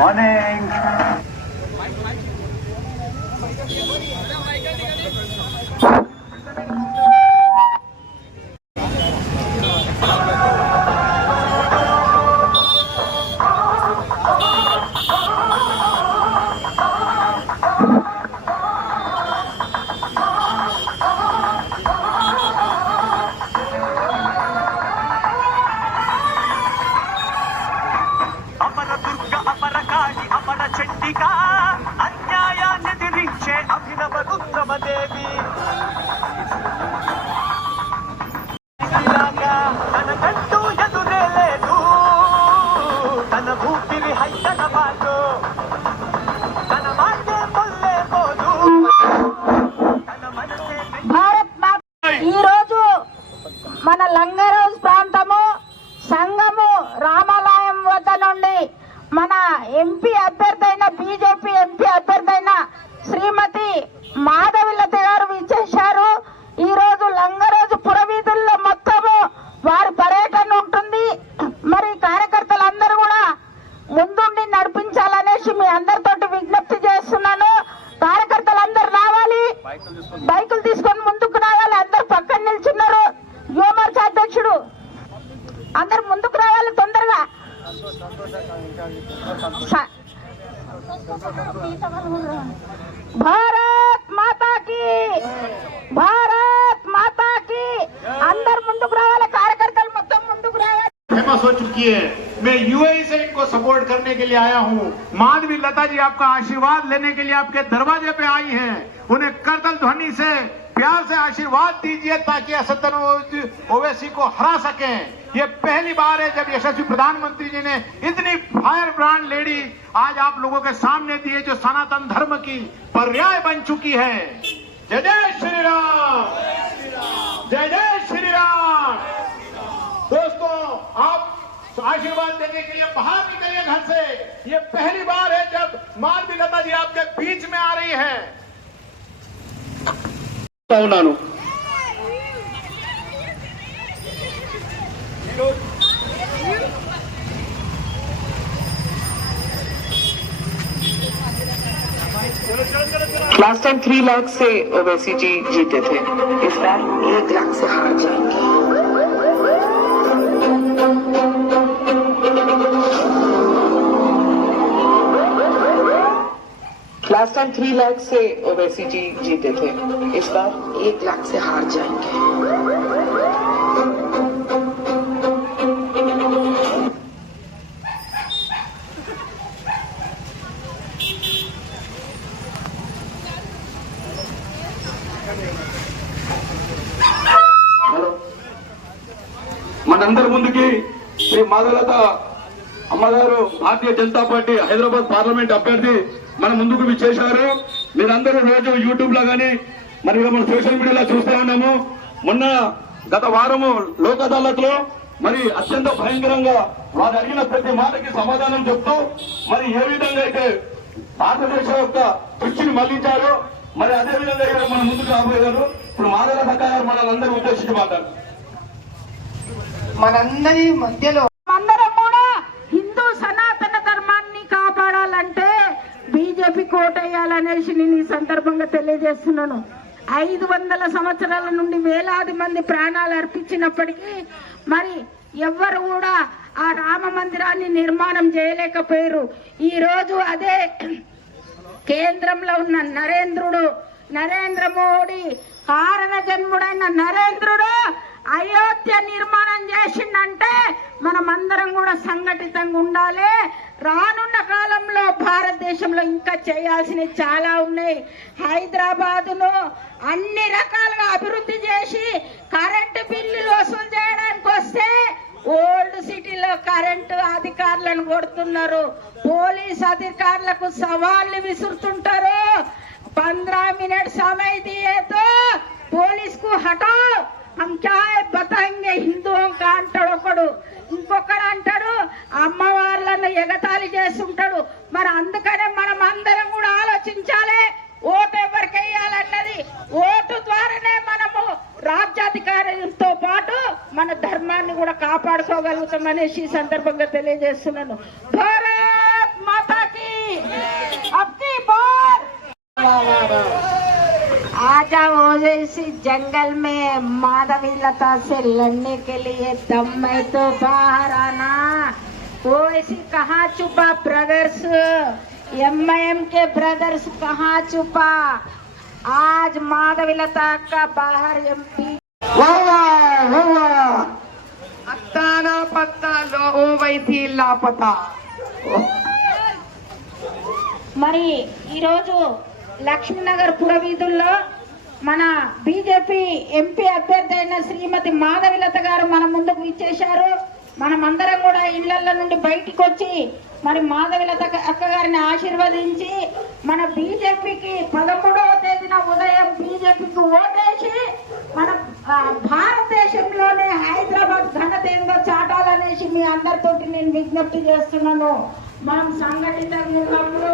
Morning. మన లంగరోజ్ ప్రాంతము సంగము రామాలయం వద్ద నుండి మన ఎంపీ అభ్యర్థి అయిన బీజేపీ ఎంపీ అభ్యర్థి అయిన శ్రీమతి మాధవిలత గారు విచ్చేశారు. ఈ రోజు లంగరోజు పురవీధుల్లో మొత్తము వారి పర్యటన ఉంటుంది. మరి కార్యకర్తలందరూ కూడా ముందుండి నడిపించాలనేసి మీ అందరితోటి విజ్ఞప్తి చేస్తున్నాను. కార్యకర్తలందరూ రావాలి, బైకులు తీసుకొని ముందుకు రావాలి. అందరు పక్కన నిల్చున్నారు. యువమోర్చా అధ్యక్షుడు అందరు ముందుకు రావాలి తొందరగా. భారత్ మాతాకి, భారత్ మాతాకి. అందరు ముందుకు రావాలి, కార్యకర్తలు మొత్తం ముందుకు రావాలి. फेमस हो चुकी है। मैं यूएई से इनको सपोर्ट करने के लिए आया हूँ। माधवी लता जी आपका आशीर्वाद लेने के लिए आपके दरवाजे पे आई हैं। उन्हें करतल ध्वनि से प्यार से आशीर्वाद दीजिए ताकि असदुद्दीन ओवैसी को हरा सकें। ये पहली बार है जब यशस्वी प्रधानमंत्री जी ने इतनी फायर ब्रांड लेडी आज आप लोगों के सामने दी है, जो सनातन धर्म की पर्याय बन चुकी है। जय जय श्री राम, जय जय श्री राम। दोस्तों, आप आशीर्वाद देने के लिए बाहर निकलिए घर से। ये पहली बार है जब माधवी लता जी आपके बीच में आ रही है। लास्ट टाइम 3 लाख से ओवैसी जी जीते थे, इस बार 1 लाख से हार जाएंगे। लास्ट टाइम 3 लाख से ओवैसी जी जीते थे, इस बार 1 लाख से हार जाएंगे। మనందరి ముందుకి శ్రీ మాధవలత అమ్మగారు భారతీయ జనతా పార్టీ హైదరాబాద్ పార్లమెంట్ అభ్యర్థి మన ముందుకు విచ్చేశారు. మీరందరూ రోజు యూట్యూబ్ లో గానీ మరి మన సోషల్ మీడియాలో చూస్తూ ఉన్నాము. మొన్న గత వారము లోక్ అదాలత్ లో మరి అత్యంత భయంకరంగా వారు అడిగిన ప్రతి మాటకి సమాధానం చెప్తూ మరి ఏ విధంగా అయితే భారతదేశం యొక్క దృష్టిని మళ్లించారో మరి అదే విధంగా ఇక్కడ మన ముందుకు రాబోయారు. ఇప్పుడు మాధవలత గారు మనందరూ ఉద్దేశించి మాట్లాడారు. మనందరి మధ్యలో అందరం కూడా హిందూ సనాతన ధర్మాన్ని కాపాడాలంటే బీజేపీ కోటేయాలనేసి నేను ఈ సందర్భంగా తెలియజేస్తున్నాను. 500 సంవత్సరాల నుండి వేలాది మంది ప్రాణాలు అర్పించినప్పటికీ మరి ఎవ్వరు కూడా ఆ రామ మందిరాన్ని నిర్మాణం చేయలేకపోయారు. ఈ రోజు అదే కేంద్రంలో ఉన్న నరేంద్ర మోడీ కారణ జన్ముడైన నరేంద్రుడు అయోధ్య నిర్మాణం చేసిందంటే మనమందరం కూడా సంఘటితంగా ఉండాలి. రానున్న కాలంలో భారతదేశంలో ఇంకా చేయాల్సినవి చాలా ఉన్నాయి. హైదరాబాదును అన్ని రకాలుగా అభివృద్ధి చేసి కరెంటు బిల్లులు వసూలు చేయడానికి వస్తే ఓల్డ్ సిటీలో కరెంటు అధికారులను కొడుతున్నారు, పోలీస్ అధికారులకు సవాళ్లు విసురుతుంటారు. 15 मिनट समय दिए तो पुलिस को हटाओ, हम क्या है बताएंगे हिंदुओं का అంటాడు ఒకడు. ఇంకొకడు అంటాడు అమ్మవార్లను ఎగతాళి చేస్తుంటాడు. మరి అందుకనే మనం అందరం కూడా ఆలోచించాలి, ఓటు ఎవరికి వేయాలన్నది. ఓటు ద్వారానే మనము రాజ్యాధికారంతో పాటు మన ధర్మాన్ని కూడా కాపాడుకోగలుగుతామనేసి ఈ సందర్భంగా తెలియజేస్తున్నాను. భారత్ మాతాకి అబ్కి బార్. आजा ओवैसी जंगल में माधवी लता से लड़ने के लिए दम में तो बाहर आना. ओवैसी कहाँ छुपा ब्रदर्स, एमआईएम के ब्रदर्स कहाँ छुपा. आज माधवी लता का बाहर एमपी अत्ताना पत्ता लो ओवैसी लापता. మరి ఈరోజు లక్ష్మీనగర్ పురవీధుల్లో మన బీజేపీ ఎంపీ అభ్యర్థి అయిన శ్రీమతి మాధవిలత గారు మన ముందుకు ఇచ్చేశారు. మనమందరం కూడా ఇళ్ల నుండి బయటికి వచ్చి మరి మాధవిలత అక్క గారిని ఆశీర్వదించి మన బీజేపీకి 13వ తేదీన ఉదయం బీజేపీకి ఓటేసి మన భారతదేశంలోనే హైదరాబాద్ ఘనత ఏందో చాటాలనేసి మీ అందరితోటి నేను విజ్ఞప్తి చేస్తున్నాను. మనం సంఘటితంగా ఉన్నప్పుడు